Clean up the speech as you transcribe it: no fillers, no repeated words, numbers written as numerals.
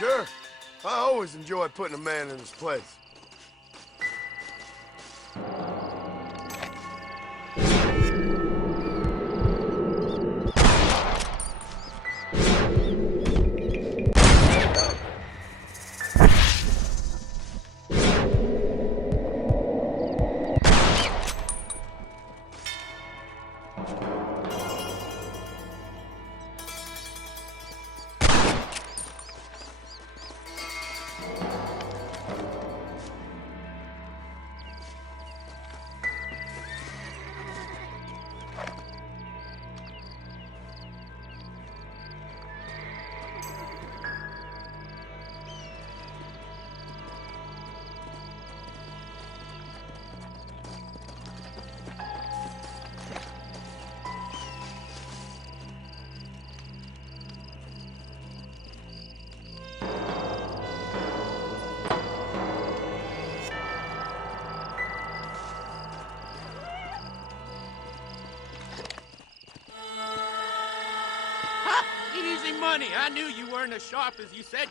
Sure. I always enjoy putting a man in his place. Easy money. I knew you weren't as sharp as you said